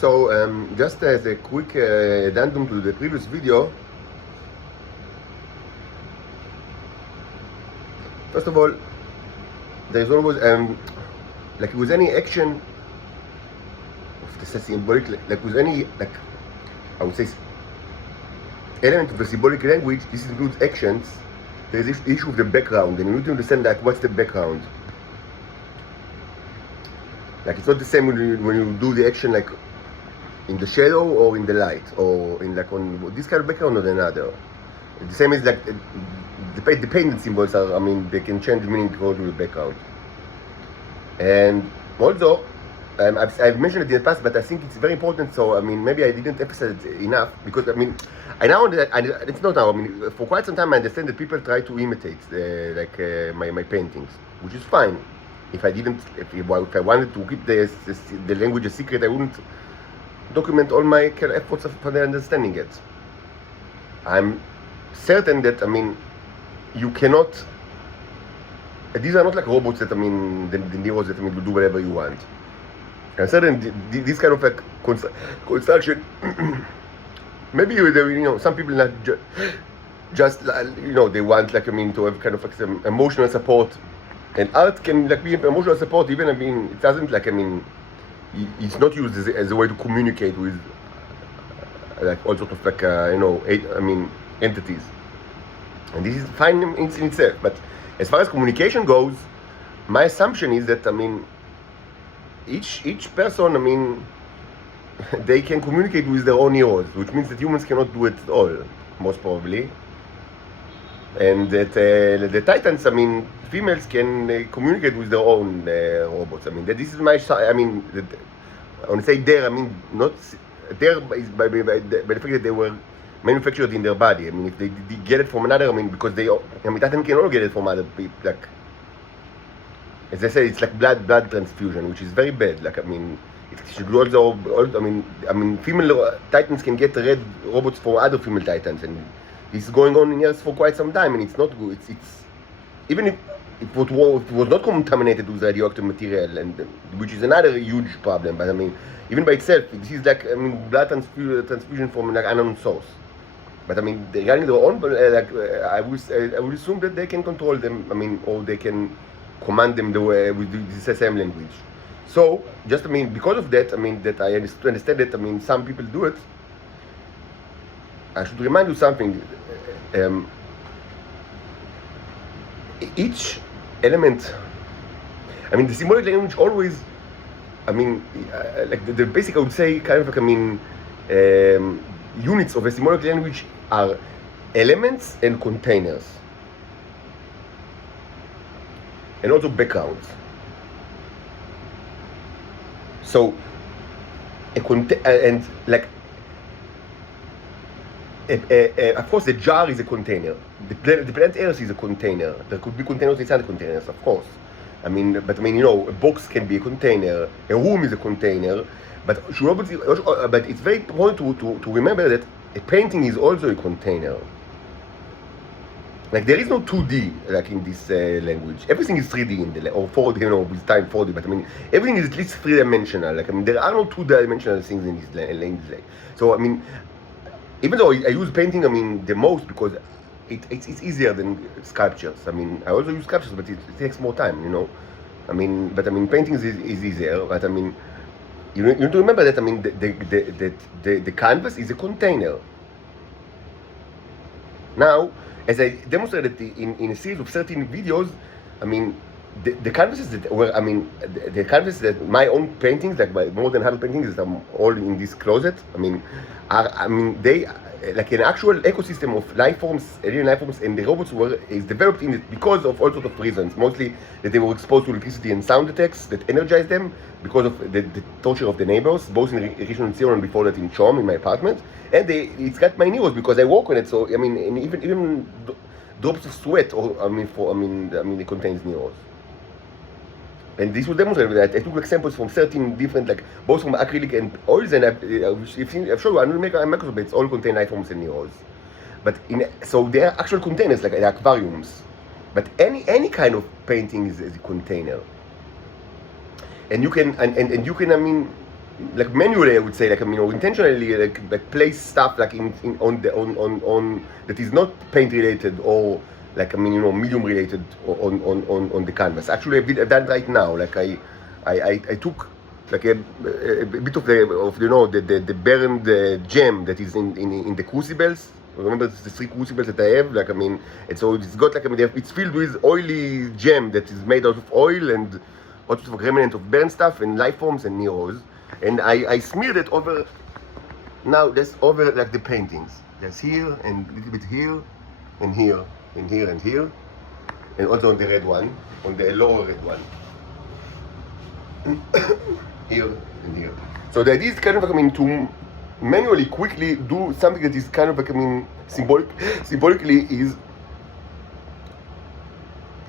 So just as a quick addendum to the previous video, first of all, there is always like with any action of the symbolic, like with any, like I would say, element of the symbolic language, this includes actions. There is this issue of the background, and you need to understand like what's the background. Like it's not the same when you do the action like in the shadow or in the light, or in like on this kind of background or another. The same is like the dependent symbols are, I mean, they can change meaning according to the background. And also, I've mentioned it in the past, but I think it's very important. So I mean, maybe I didn't emphasize it enough, because I mean, I now it's not now. I mean, for quite some time, I understand that people try to imitate my paintings, which is fine. If I wanted to keep the language a secret, I wouldn't document all my efforts for understanding it. I'm certain that, I mean, you cannot. These are not like robots that, I mean, the heroes that, I mean, you do whatever you want. I'm certain this kind of like construction. Maybe some people not just they want, like, I mean, to have kind of like some emotional support, and art can like be emotional support. Even, I mean, it doesn't, like, I mean, it's not used as a way to communicate with like all sorts of like entities, and this is fine in itself. But as far as communication goes, my assumption is that, I mean, each person, I mean, they can communicate with their own heroes, which means that humans cannot do it at all, most probably. And that the Titans, I mean, females can communicate with their own robots. I mean, that this is my, I mean, I want to say there, I mean, not there is by the fact that they were manufactured in their body. I mean, if they get it from another, I mean, because I mean, Titans can all get it from other people, like, as I say, it's like blood transfusion, which is very bad. Like, I mean, it should also I mean, female Titans can get red robots for other female Titans, and this is going on in years for quite some time, and it's not good. It's even if it was not contaminated with radioactive material, and which is another huge problem. But I mean, even by itself, this is like, I mean, blood transfusion from like unknown source. But I mean, regarding their own, I would assume that they can control them. I mean, or they can command them the way with the same language. So, just, I mean, because of that, I mean, that I understand that, I mean, some people do it. I should remind you something. Each element, I mean, the symbolic language always, I mean, like the basic, I would say, kind of like, I mean, units of a symbolic language are elements and containers, and also backgrounds. So, and like, of course, the jar is a container. The planet Earth is a container. There could be containers inside the containers, of course. I mean, but I mean, a box can be a container. A room is a container. But it's very important to remember that a painting is also a container. Like, there is no 2D like in this language. Everything is 3D in the or 4D, with time 4D. But I mean, everything is at least 3-dimensional. Like, I mean, there are no 2-dimensional things in this language. So I mean, even though I use painting, I mean, the most, because it's easier than sculptures. I mean, I also use sculptures, but it takes more time, I mean, but I mean, painting is easier. But I mean, you need to remember that, I mean, the canvas is a container. Now, as I demonstrated in a series of 13 videos, I mean, the canvases that were, I mean, the canvases that my own paintings, like my more than 100 paintings that are all in this closet, I mean, they like an actual ecosystem of life forms, alien life forms, and the robots is developed in it because of all sorts of reasons. Mostly that they were exposed to electricity and sound attacks that energized them because of the torture of the neighbors, both in Rishon LeZion and before that in Chom, in my apartment. And it's got my neurons because I work on it. So I mean, and even drops of sweat, it contains neurons. And this was demonstrated that I took examples from 13 different, like, both from acrylic and oils, and I've shown you, I'm making microscopes, all contain life forms and neurons. But so they are actual containers, like aquariums. But any kind of painting is a container. And you can, and you can, I mean, like manually, I would say, like, intentionally, like place stuff like on that is not paint related or like medium related on the canvas. Actually, I've done right now. Like I took like a bit of the burned gem that is in the crucibles. Remember the 3 crucibles that I have? Like and so it's got like it's filled with oily gem that is made out of oil and lots of remnant of burnt stuff and life forms and mirrors. And I smeared it over. Now that's over like the paintings. There's here and a little bit here and here and here and here, and also on the red one, on the lower red one. Here and here. So the idea is kind of like, to manually quickly do something that is kind of like symbolically is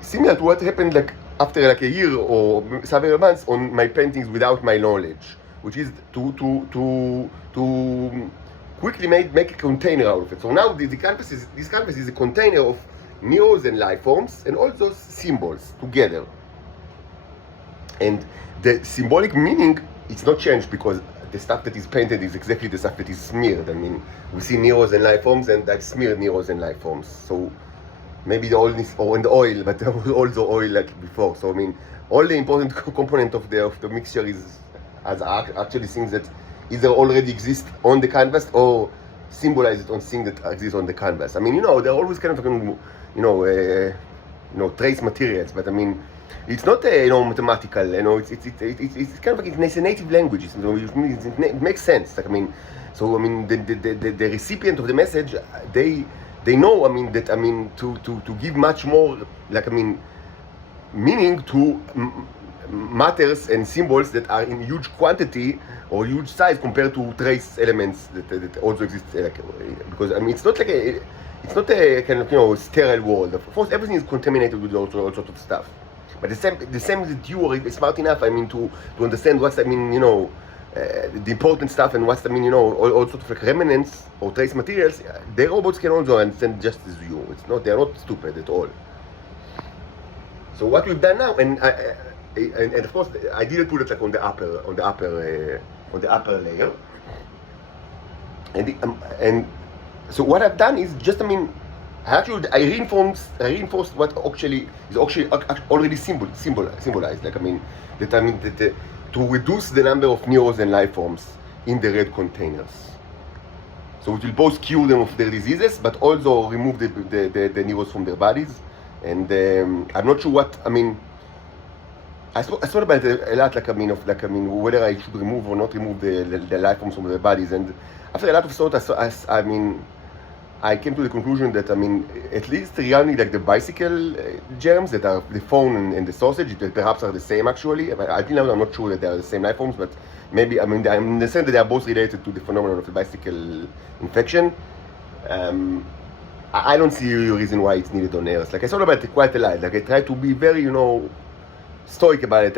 similar to what happened like after like a year or several months on my paintings without my knowledge, which is to quickly make a container out of it. So now this canvas is a container of mirrors and life forms and all those symbols together. And the symbolic meaning, it's not changed because the stuff that is painted is exactly the stuff that is smeared. We see mirrors and life forms, and I've smeared mirrors and life forms. So maybe the oilness or in the oil, but there was also oil like before. So all the important component of the mixture is as actually things that either already exist on the canvas or symbolize it on things that exist on the canvas. They're always kind of trace materials, but it's not mathematical. It's kind of like it's a native language. It makes sense. Like the recipient of the message, they know that to give much more meaning to matters and symbols that are in huge quantity or huge size compared to trace elements that also exist. Because it's not a kind of sterile world. Of course, everything is contaminated with all sorts of stuff. But the same that you are smart enough, to understand what's the important stuff and what's all sorts of remnants or trace materials. The robots can also understand just as you. They're not stupid at all. So what we've done now, and of course I didn't put it like on the upper layer, and so what I've done is just I reinforced what actually is already symbolized. That to reduce the number of mirrors and life forms in the red containers. So it will both cure them of their diseases, but also remove the mirrors from their bodies. And I'm not sure what I thought about it a lot, whether I should remove or not remove the life forms from their bodies. And after a lot of thought, I came to the conclusion that at least regarding the bicycle germs that are the phone and the sausage, that perhaps are the same actually. But until now, I'm not sure that they are the same life forms, but maybe I understand that they are both related to the phenomenon of the bicycle infection. I don't see a reason why it's needed on Earth. I thought about it quite a lot. I tried to be very, stoic about it.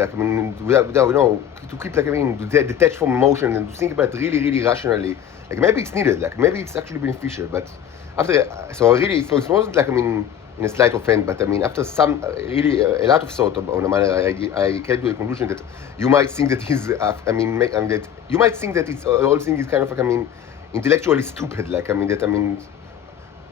Without to keep detached from emotion and to think about it really, really rationally. Maybe it's needed. Maybe it's actually beneficial. But after, so it wasn't in a slight offense. But after some really a lot of thought on the matter, I came to the conclusion that you might think that that you might think that it's the whole thing is kind of intellectually stupid.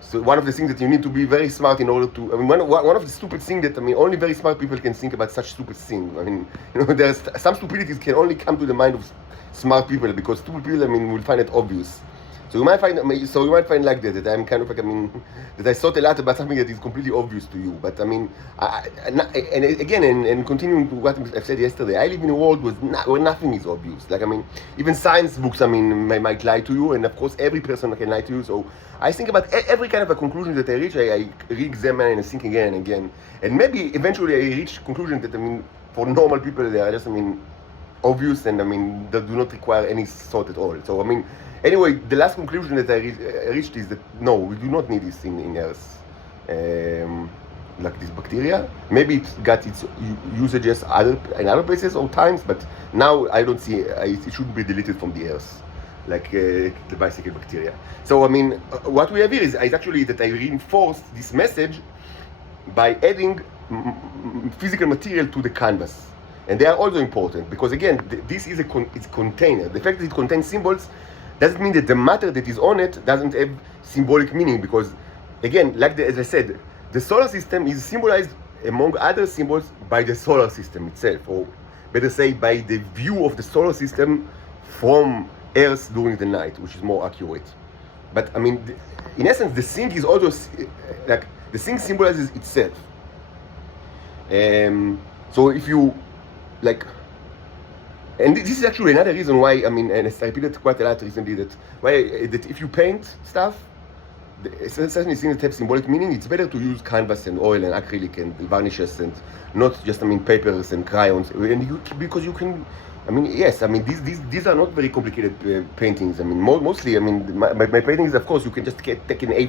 So one of the things that you need to be very smart in order to. One of the stupid things that only very smart people can think about such stupid things. There's some stupidities can only come to the mind of smart people because stupid people will find it obvious. So you might find like that I'm kind of that I thought a lot about something that is completely obvious to you. But and continuing to what I've said yesterday, I live in a world where nothing is obvious. Even science books might lie to you, and of course every person can lie to you. So I think about every kind of a conclusion that I reach, I re-examine and think again and again, and maybe eventually I reach conclusion that for normal people they are just obvious and that do not require any thought at all. So anyway, the last conclusion that I reached is that no, we do not need this in Earth, like this bacteria. Maybe it got its usages in other places or times, but now I don't see it should be deleted from the Earth, like the bicycle bacteria. So what we have here is actually that I reinforced this message by adding physical material to the canvas. And they are also important because, again, this is it's container. The fact that it contains symbols doesn't mean that the matter that is on it doesn't have symbolic meaning, because, again, as I said, the solar system is symbolized, among other symbols, by the solar system itself, or better say, by the view of the solar system from Earth during the night, which is more accurate. But, I mean, in essence, the thing is also, like, the thing symbolizes itself. So if you, like, and this is actually another reason why, I mean, and I repeated quite a lot recently, that if you paint stuff, certain things that have symbolic meaning, it's better to use canvas and oil and acrylic and varnishes, and not just, I mean, papers and crayons, and because you can, I mean, yes, I mean, these are not very complicated paintings. I mean, mostly, I mean, my paintings, of course, you can just take an